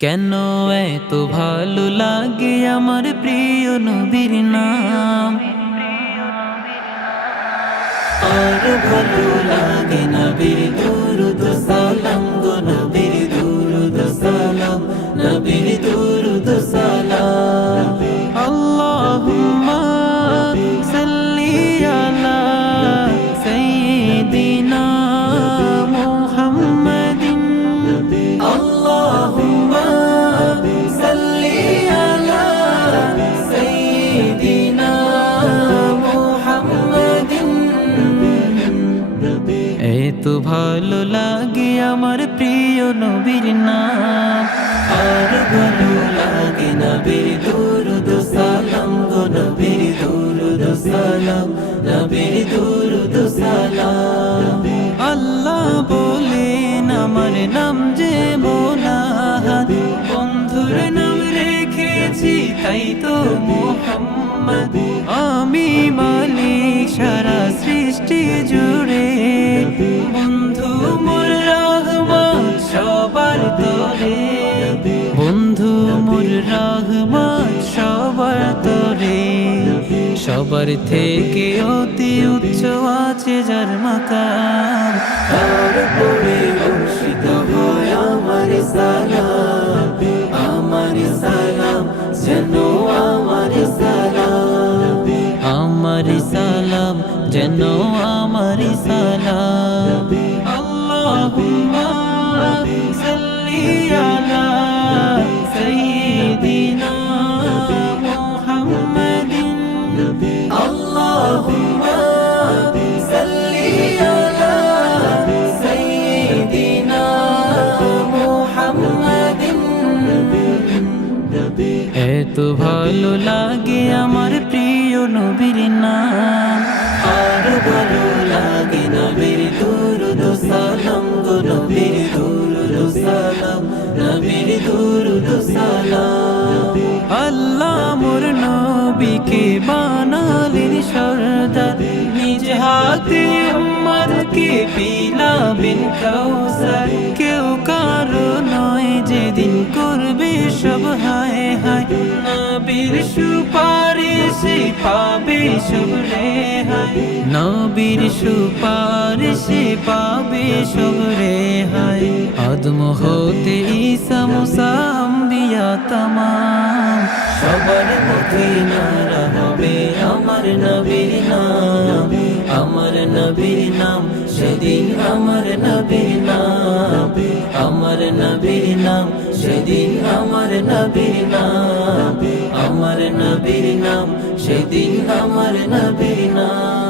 কেন এত ভালো লাগে আমার প্রিয় নবীর নাম, আর ভালো লাগে নবীর দুরুদ সালাম গো, নবীর দুরুদ সালাম, নবীর দুরুদ সালাম। আল্লাহুম্মা সাল্লি আলা সাইয়্যিদিনা মুহাম্মাদিন, আল্লাহুম্মা সাল্লি আলা সাইয়্যিদিনা মুহাম্মাদিন। এত ভালো লাগে আমার প্রিয় নবীর নাম, আর ভালো লাগে নবীর দুরুদ সালাম গো, নবীর দুরুদ সালাম, নবীর দুরুদ সালাম। আল্লাহ বলেন আমার নাম যে মোনাহাত, বন্ধুর নাম রেখেছি তাই তো মুহাম্মদ। আমি মালিক সারা সৃষ্টি জুড়ে, বন্ধু মোর রহমত সবার তরে, বন্ধু মোর রহমত সবার তরে। সবার থেকে অতি উচ্চ আছে যার মাকাম, তার উপরে বর্ষিত হয় আমার সালাম, আমার সালাম যেন আমার সালাম, আমার সালাম যেন আমার সালাম। আল্লাহুম্মা সাল্লি আলা সাইয়্যিদিনা মুহাম্মাদিন, আল্লাহুম্মা সাল্লি আলা সাইয়্যিদিনা মুহাম্মাদিন। এত ভালো লাগে আমার প্রিয় নবীর নাম, আর ভালো লাগে নবীর দুরুদ সালাম গো, নবীর দুরুদ সালাম, নবীর দুরুদ সালাম। আল্লাহ মোর নবীকে বানালেন সরদার, নিজ হাতে উম্মতকে পিলাবেন কাউসার। কেউ কারো নয় যেদিন করবে সব হায় হায়, নবীর সুপারিশে পাবে সব রেহাই, নবীর সুপারিশে পাবে সব রেহাই। আদম হতে ঈসা মুসা আম্বিয়া তামাম, সবার মুখে নারা হবে আমার নবীর নাম, আমার নবীর নাম সেদিন, আমার নবীর নাম, আমার নবীর নাম সেদিন, আমার নবীর নাম, আমার নবীর নাম সেদিন, আমার নবীর নাম।